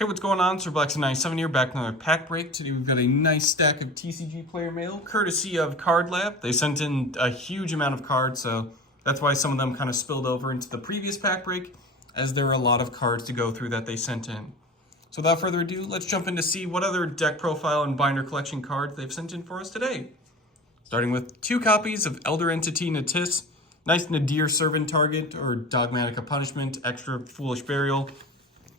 Hey, what's going on? Sir Blackson97 here, back with another pack break. Today we've got a nice stack of TCGPlayer mail, courtesy of CardLabs. They sent in a huge amount of cards, so that's why some of them kind of spilled over into the previous pack break, as there are a lot of cards to go through that they sent in. So without further ado, let's jump in to see what other deck profile and binder collection cards they've sent in for us today. Starting with 2 copies of Elder Entity Natis, nice Nadir Servant Target, or Dogmatic Punishment, extra Foolish Burial.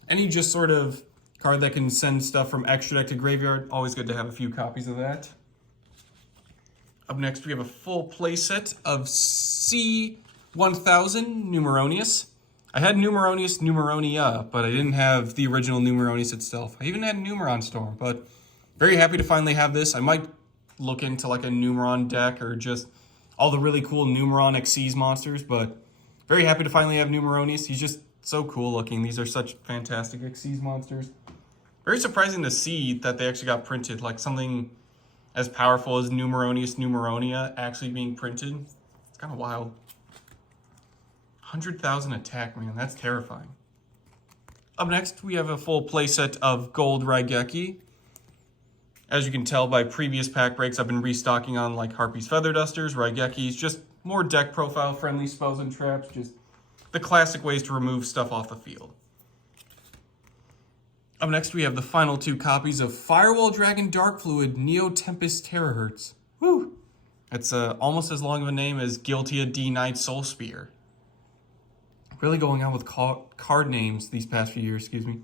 Any just sort of card that can send stuff from extra deck to graveyard, always good to have a few copies of that. Up next, we have a full playset of C1000 Numeronius. I had Numeronius Numeronia, but I didn't have the original Numeronius itself. I even had Numeron Storm, but very happy to finally have this. I might look into like a Numeron deck or just all the really cool Numeron Xyz monsters, but very happy to finally have Numeronius. He's just so cool looking. These are such fantastic Xyz monsters. Very surprising to see that they actually got printed, like something as powerful as Numeronius Numeronia actually being printed. It's kind of wild. 100,000 attack, man, that's terrifying. Up next, we have a full playset of Gold Raigeki. As you can tell by previous pack breaks, I've been restocking on like Harpy's Feather Dusters, Raigekis, just more deck profile friendly spells and traps, just the classic ways to remove stuff off the field. Up next, we have the final 2 copies of Firewall Dragon Dark Fluid Neo Tempest Terahertz. Woo! It's almost as long of a name as Guiltia D Knight Soul Spear. Really going on with card names these past few years, excuse me.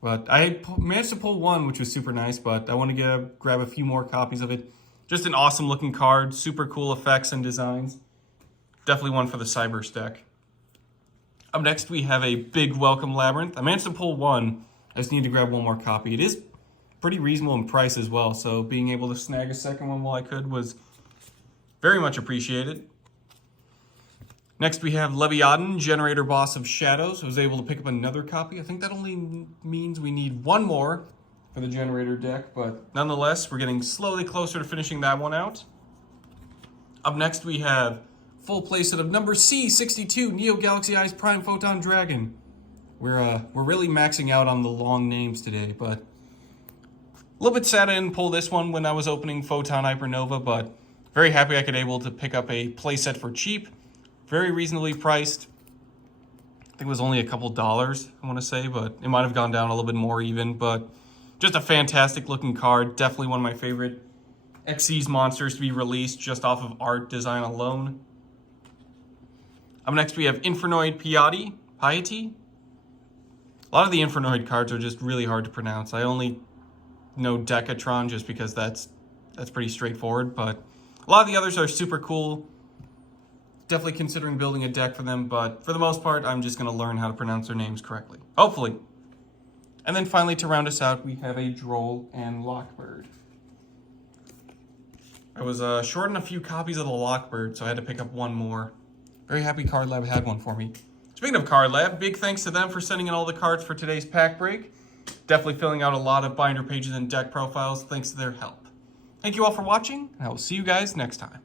But I managed to pull one, which was super nice, but I want to grab a few more copies of it. Just an awesome looking card, super cool effects and designs. Definitely one for the Cyber deck. Up next, we have a big welcome Labrynth. I managed to pull one. I just need to grab one more copy. It is pretty reasonable in price as well, so being able to snag a second one while I could was very much appreciated. Next, we have Leviathan, Generaider Boss of Shadows. I was able to pick up another copy. I think that only means we need one more for the Generaider deck, but nonetheless, we're getting slowly closer to finishing that one out. Up next, we have full playset of number C62, Neo Galaxy Eyes Prime Photon Dragon. We're really maxing out on the long names today, but a little bit sad I didn't pull this one when I was opening Photon Hypernova, but very happy I could able to pick up a playset for cheap. Very reasonably priced. I think it was only a couple dollars, I want to say, but it might have gone down a little bit more even, but just a fantastic looking card. Definitely one of my favorite Xyz monsters to be released just off of art design alone. Up next, we have Infernoid Piety. A lot of the Infernoid cards are just really hard to pronounce. I only know Decatron just because that's pretty straightforward, but a lot of the others are super cool. Definitely considering building a deck for them, but for the most part, I'm just going to learn how to pronounce their names correctly. Hopefully. And then finally, to round us out, we have a Droll and Lockbird. I was short on a few copies of the Lockbird, so I had to pick up one more. Very happy CardLabs had one for me. Speaking of CardLabs, big thanks to them for sending in all the cards for today's pack break. Definitely filling out a lot of binder pages and deck profiles thanks to their help. Thank you all for watching, and I will see you guys next time.